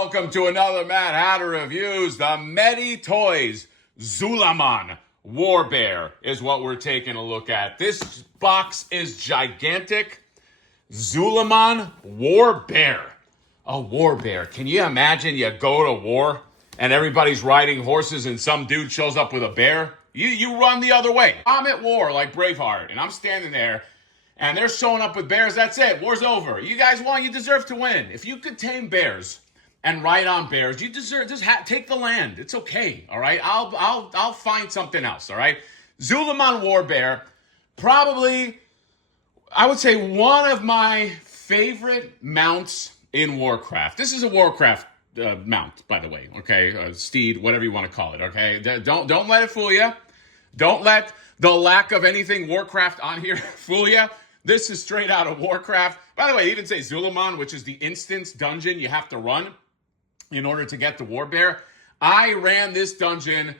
welcome to another Mad Hatter Reviews. The Medi Toys Zulaman War Bear is what we're taking a look at. This box is gigantic. Zulaman War Bear. A war bear. Can you imagine you go to war and everybody's riding horses and some dude shows up with a bear? You run the other way. I'm at war like Braveheart and I'm standing there and they're showing up with bears. That's it. War's over. You guys won. You deserve to win. If you could tame bears and ride on bears, you deserve. Just take the land. It's okay. All right. I'll find something else. All right. Zulaman War Bear, probably, I would say, one of my favorite mounts in Warcraft. This is a Warcraft mount, by the way. Okay, steed, whatever you want to call it. Okay, don't let it fool you. Don't let the lack of anything Warcraft on here fool you. This is straight out of Warcraft. By the way, they even say Zulaman, which is the instance dungeon you have to run in order to get the War Bear. I ran this dungeon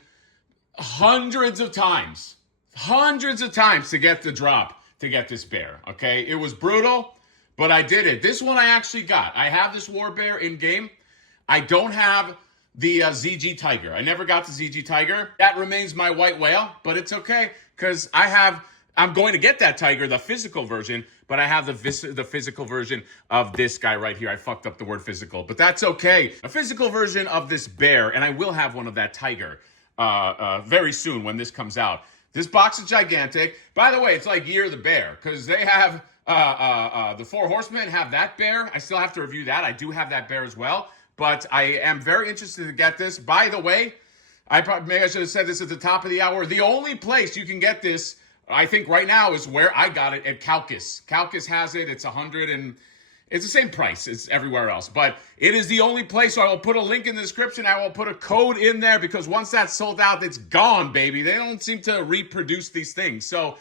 hundreds of times to get the drop to get this bear. Okay, it was brutal, but I did it. This one I actually got. I have this War Bear in game. I don't have the ZG Tiger. I never got the ZG Tiger. That remains my white whale, but it's okay because I'm going to get that tiger, the physical version, but I have the physical version of this guy right here. I fucked up the word physical, but that's okay. A physical version of this bear, and I will have one of that tiger very soon when this comes out. This box is gigantic. By the way, it's like Year of the Bear, because they have the Four Horsemen have that bear. I still have to review that. I do have that bear as well, but I am very interested to get this. By the way, maybe I should have said this at the top of the hour. The only place you can get this, I think right now, is where I got it at Calcus. Calcus has it. It's $100 and it's the same price as everywhere else. But it is the only place. So I will put a link in the description. I will put a code in there because once that's sold out, it's gone, baby. They don't seem to reproduce these things. So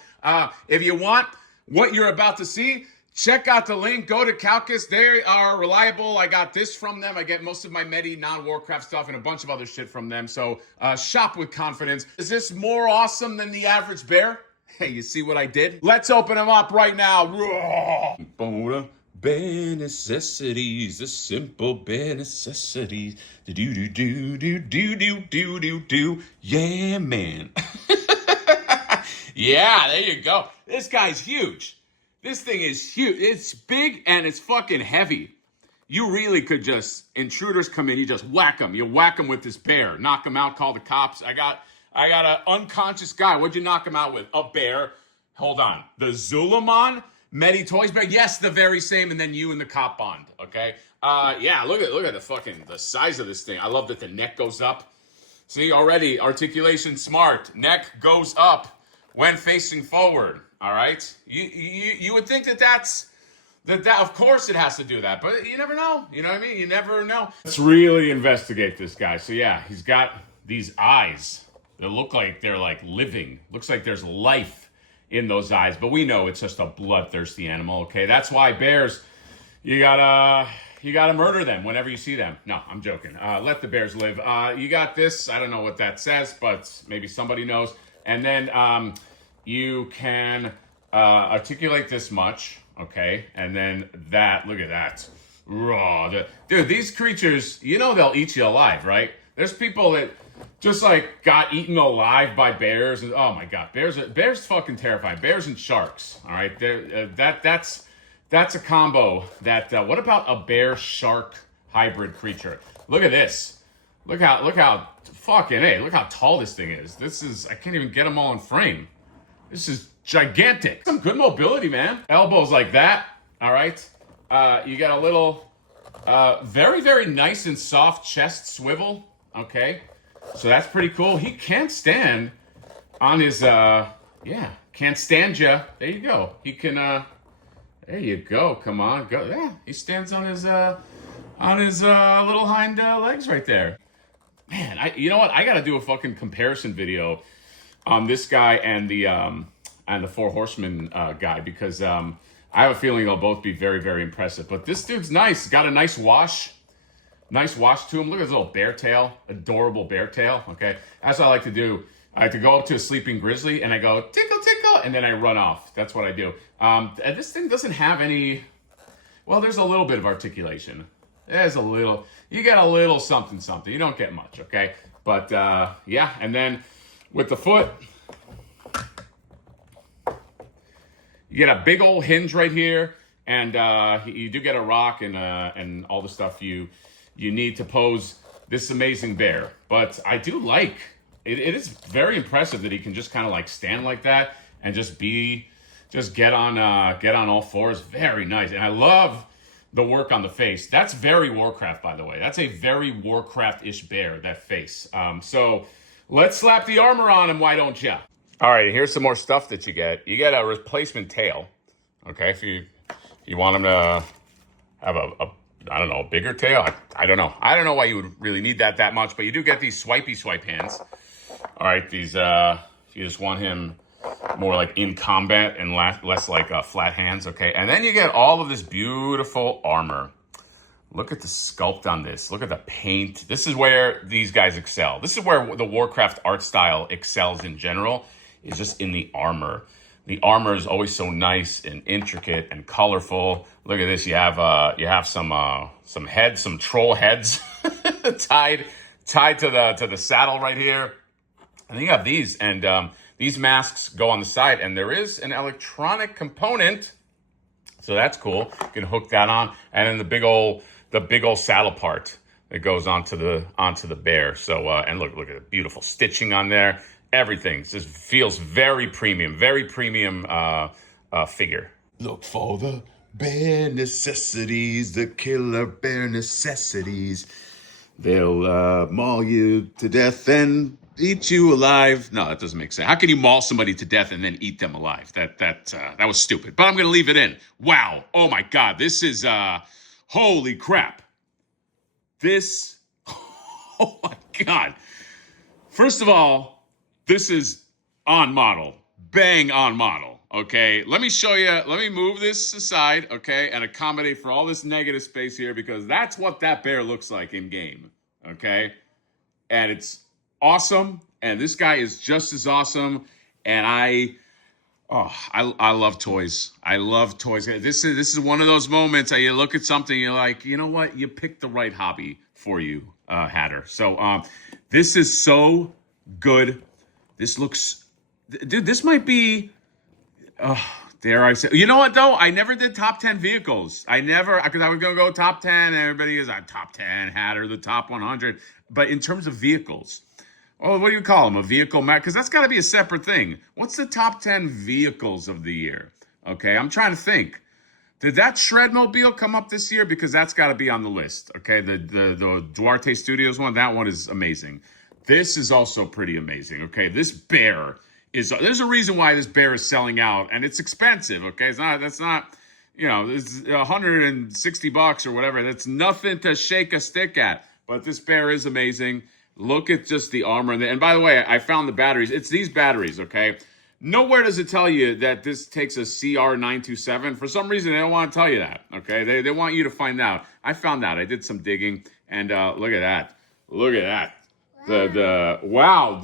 if you want what you're about to see, check out the link. Go to Calcus. They are reliable. I got this from them. I get most of my Medi non-Warcraft stuff and a bunch of other shit from them. So shop with confidence. Is this more awesome than the average bear? Hey, you see what I did? Let's open them up right now. Bare necessities, the simple bare necessities. Do. Yeah, man. Yeah, there you go. This guy's huge. This thing is huge. It's big and it's fucking heavy. You really could just, intruders come in, you just whack them. You whack them with this bear, knock them out, call the cops. I got an unconscious guy. What'd you knock him out with? A bear. Hold on. The Zulaman Medi Toys bear? Yes, the very same. And then you and the cop bond. Okay. Yeah, look at the size of this thing. I love that the neck goes up. See, already articulation smart. Neck goes up when facing forward. All right. You would think that of course it has to do that, but you never know. You know what I mean? You never know. Let's really investigate this guy. So yeah, he's got these eyes. They look like they're like living. Looks like there's life in those eyes, but we know it's just a bloodthirsty animal, okay? That's why bears, you gotta murder them whenever you see them. No, I'm joking. Let the bears live. You got this. I don't know what that says, but maybe somebody knows. And then you can articulate this much, okay? And then that, look at that. Raw. Dude, these creatures, you know they'll eat you alive, right? There's people that just like got eaten alive by bears. And oh my God, bears fucking terrifying. Bears and sharks. All right, that's a combo. What about a bear shark hybrid creature? Look at this. Look how fucking hey. Look how tall this thing is. I can't even get them all in frame. This is gigantic. Some good mobility, man. Elbows like that. All right. You got a little, very very nice and soft chest swivel. Okay. So that's pretty cool. He can't stand on his, can't stand ya. There you go. He can, there you go. Come on, go. Yeah, he stands on his little hind legs right there. Man, you know what? I got to do a fucking comparison video on this guy and the Four Horsemen guy because I have a feeling they'll both be very, very impressive. But this dude's nice. Got a nice wash. Nice wash to him. Look at his little bear tail. Adorable bear tail. Okay. That's what I like to do. I like to go up to a sleeping grizzly and I go, tickle, tickle, and then I run off. That's what I do. And this thing doesn't have any, well, there's a little bit of articulation. There's a little, you get a little something, something. You don't get much, okay? But yeah, and then with the foot, you get a big old hinge right here, and you do get a rock and all the stuff you need to pose this amazing bear. But I do like it. It is very impressive that he can just kind of like stand like that and just get on all fours. Very nice, and I love the work on the face. That's very Warcraft, by the way. That's a very Warcraft-ish bear, that face. So let's slap the armor on him, why don't you? All right, here's some more stuff that you get. You get a replacement tail, okay? If you want him to have a I don't know, a bigger tail. I don't know. I don't know why you would really need that much, but you do get these swipey swipe hands. All right, these if you just want him more like in combat and less like flat hands, okay? And then you get all of this beautiful armor. Look at the sculpt on this. Look at the paint. This is where these guys excel. This is where the Warcraft art style excels in general, is just in the armor. The armor is always so nice and intricate and colorful. Look at this. You have some heads, some troll heads tied to the saddle right here. And then you have these, and these masks go on the side, and there is an electronic component, so that's cool. You can hook that on, and then the big old saddle part that goes onto the bear. So and look at the beautiful stitching on there. Everything just feels very premium figure. Look for the bear necessities, the killer bear necessities. They'll maul you to death and eat you alive. No, that doesn't make sense. How can you maul somebody to death and then eat them alive? That was stupid. But I'm gonna leave it in. Wow. Oh my God. This is holy crap. This. Oh my God. First of all, this is on model, bang on model, okay? Let me show you, let me move this aside, okay, and accommodate for all this negative space here, because that's what that bear looks like in game, okay? And it's awesome, and this guy is just as awesome, and I love toys. I love toys. This is one of those moments that you look at something, you're like, you know what? You picked the right hobby for you, Hatter. So this is so good. This looks, dude, this might be, dare I say, you know what though? I never did top 10 vehicles. Because I was going to go top 10, and everybody is on top 10, Hatter, the top 100. But in terms of vehicles, what do you call them? A vehicle map? Because that's got to be a separate thing. What's the top 10 vehicles of the year? Okay, I'm trying to think. Did that Shredmobile come up this year? Because that's got to be on the list. Okay, the Duarte Studios one, that one is amazing. This is also pretty amazing, okay? This bear there's a reason why this bear is selling out, and it's expensive, okay? That's not, it's $160 or whatever. That's nothing to shake a stick at. But this bear is amazing. Look at just the armor. And by the way, I found the batteries. It's these batteries, okay? Nowhere does it tell you that this takes a CR927. For some reason, they don't want to tell you that, okay? They want you to find out. I found out. I did some digging, and look at that. Look at that. Wow.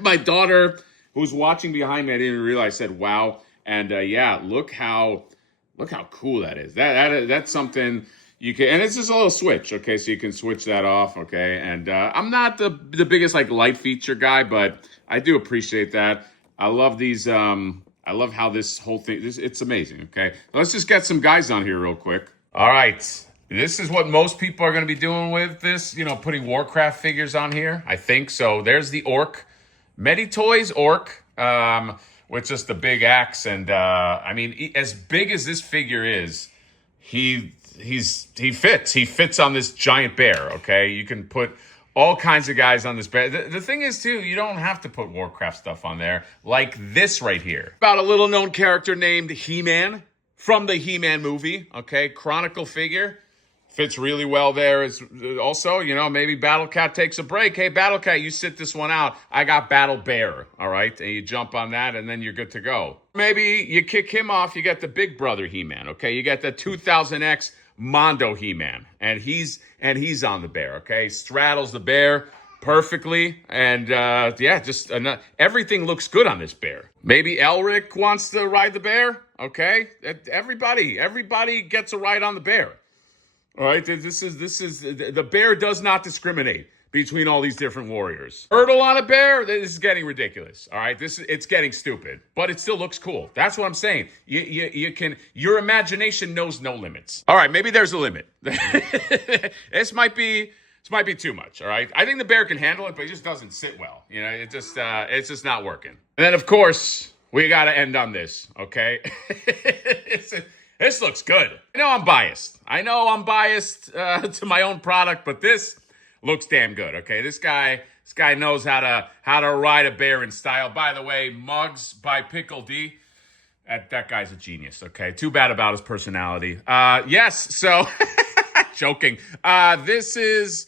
My daughter, who's watching behind me, I didn't even realize, said wow. And yeah, look how cool that is. That's something you can, and it's just a little switch, okay? So you can switch that off, okay? And I'm not the biggest like light feature guy, but I do appreciate that. I love these. I love how this whole thing. It's amazing. Okay, let's just get some guys on here real quick. All right. This is what most people are going to be doing with this, putting Warcraft figures on here, I think. So there's the Orc. Meditoys Orc, with just the big axe. And, I mean, as big as this figure is, he fits. He fits on this giant bear, okay? You can put all kinds of guys on this bear. The thing is, too, you don't have to put Warcraft stuff on there, like this right here. About a little-known character named He-Man from the He-Man movie, okay? Chronicle figure. Fits really well there. It's also, maybe Battle Cat takes a break. Hey, Battle Cat, you sit this one out. I got Battle Bear, all right? And you jump on that, and then you're good to go. Maybe you kick him off. You get the big brother He-Man, okay? You get the 2000X Mondo He-Man, and he's on the bear, okay? Straddles the bear perfectly, and yeah, just everything looks good on this bear. Maybe Elric wants to ride the bear, okay? Everybody gets a ride on the bear. All right, this is the bear does not discriminate between all these different warriors. Turtle on a bear, this is getting ridiculous. All right, it's getting stupid, but it still looks cool. That's what I'm saying. You can your imagination knows no limits. All right, maybe there's a limit. This might be too much. All right, I think the bear can handle it, but it just doesn't sit well. You know, it's just not working. And then of course we got to end on this. Okay. This looks good. I know I'm biased to my own product, but this looks damn good. Okay, this guy knows how to ride a bear in style. By the way, Mugs by Pickle D. That guy's a genius. Okay, too bad about his personality. Yes, so joking. This is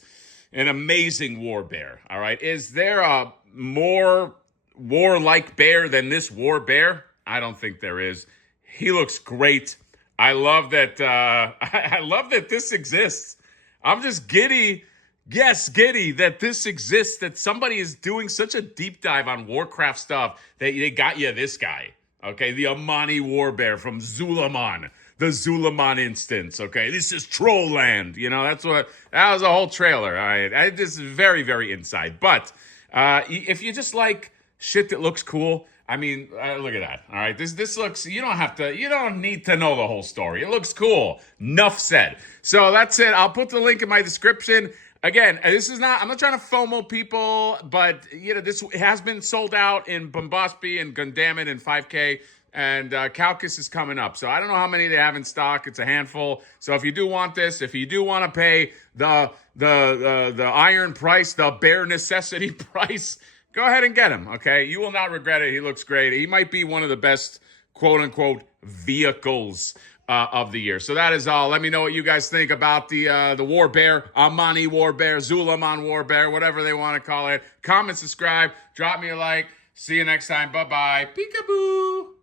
an amazing war bear. All right, is there a more warlike bear than this war bear? I don't think there is. He looks great. I love that. I love that this exists. I'm just giddy. Yes, giddy that this exists. That somebody is doing such a deep dive on Warcraft stuff that they got you this guy. Okay, the Amani Warbear from Zulaman, the Zulaman instance. Okay, this is Trollland. You know, that was a whole trailer. All right, I just very very inside. But if you just like shit that looks cool. I mean, look at that. All right, this looks. You don't need to know the whole story. It looks cool. Enough said. So that's it. I'll put the link in my description. Again, this is not. I'm not trying to FOMO people, but this has been sold out in Bombospi and Gundamit and 5K, and Calcus is coming up. So I don't know how many they have in stock. It's a handful. So if you do want this, if you do want to pay the iron price, the bare necessity price. Go ahead and get him, okay? You will not regret it. He looks great. He might be one of the best, quote-unquote, vehicles of the year. So that is all. Let me know what you guys think about the War Bear, Amani War Bear, Zulaman War Bear, whatever they want to call it. Comment, subscribe, drop me a like. See you next time. Bye-bye. Peekaboo.